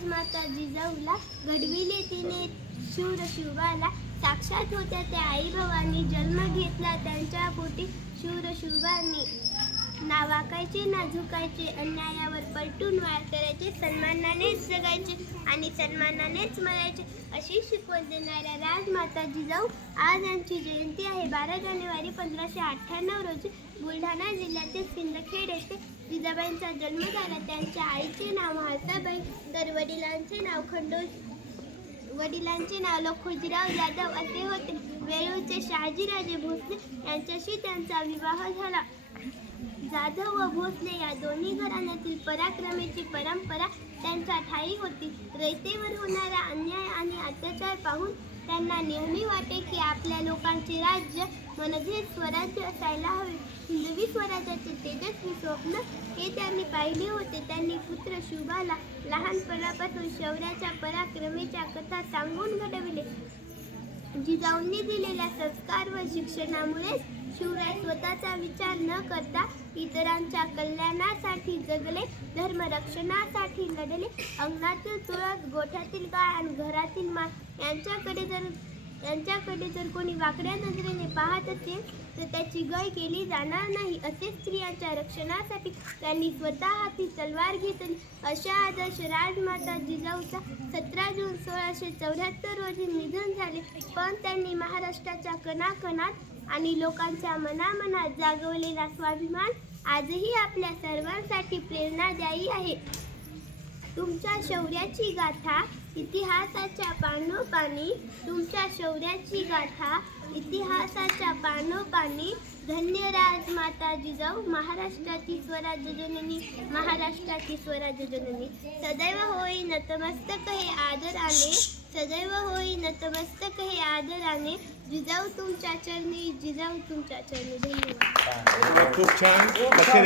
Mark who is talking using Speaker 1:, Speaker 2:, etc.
Speaker 1: माता जिजाऊला घडविले तिने शूर शिवाला साक्षात होत्या. त्या आई भवानी जन्म घेतला त्यांच्या पोटी शूर शिवानी ना वाकायचे ना झुकायचे अन्यायावर पलटून वार करायचे सन्मानानेच जगायचे आणि सन्मानानेच मरायचे अशी शिकवण देणाऱ्या राजमाता जिजाऊ आज यांची जयंती आहे. बारा जानेवारी पंधराशे अठ्ठ्याण्णव रोजी बुलढाणा जिल्ह्यातील सिंदखेड येथे जिजाबाईंचा जन्म झाला. त्यांच्या आईचे नाव म्हाळसाबाई तर वडिलांचे नाव खंडोज वडिलांचे नाव लखोजीराव जाधव असे होते. वेरूळचे शहाजीराजे भोसले यांच्याशी त्यांचा विवाह झाला. जाधव व भोसले या दोन्ही घराण्यातील पराक्रमेची परंपरा त्यांच्या ठाई होती. रयतेवर होणारा अन्याय आणि अत्याचार पाहून त्यांना नेहमी वाटे की आपल्या लोकांचे राज्य मनधे स्वराज्य असायला हवे. हिंदवी स्वराज्याचे तेजस्वी स्वप्न हे त्यांनी पाहिले होते. त्यांनी पुत्र शुभाला लहानपणापासून शौर्याच्या पराक्रमेच्या कथा सांगून घडविले. जिजाऊंनी दिलेल्या संस्कार व शिक्षणामुळेच शिवराय स्वतःचा विचार न करता इतरांच्या कल्याणासाठी जगले धर्मरक्षणासाठी लढले. अंगणातील तुळस गोठ्यातील गाय आणि घरातील मा यांच्याकडे जर यांच्याकडे जर कोणी वाकड्या नजरेने पाहत असेल तर त्याची गय केली जाणार नाही. असे स्त्रियांच्या रक्षणासाठी त्यांनी स्वतः हाती तलवार घेतली. अशा आदर्श राजमाता जिजाऊचा सतरा जून सोळाशे चौऱ्याहत्तर रोजी निधन झाले. पण त्यांनी महाराष्ट्राच्या कणाकणात आणि लोकांच्या मनामनात जागवलेला स्वाभिमान आजही आपल्या सर्वांसाठी प्रेरणादायी आहे. तुमच्या शौर्याची गाथा इतिहासाच्या पानोपानी तुमच्या शौर्याची गाथा इतिहासाच्या पानोपानी धन्य राजमाता जिजाऊ महाराष्ट्राची स्वराज्य जननी महाराष्ट्राची स्वराज्य जननी. सदैव होई नतमस्तक हे आदराने सदैव होई नतमस्तक हे आदराने. जिजाऊ तुमच्या चरणी जिजाऊ तुमच्या चरणी. धन्यवाद.
Speaker 2: खूप छान.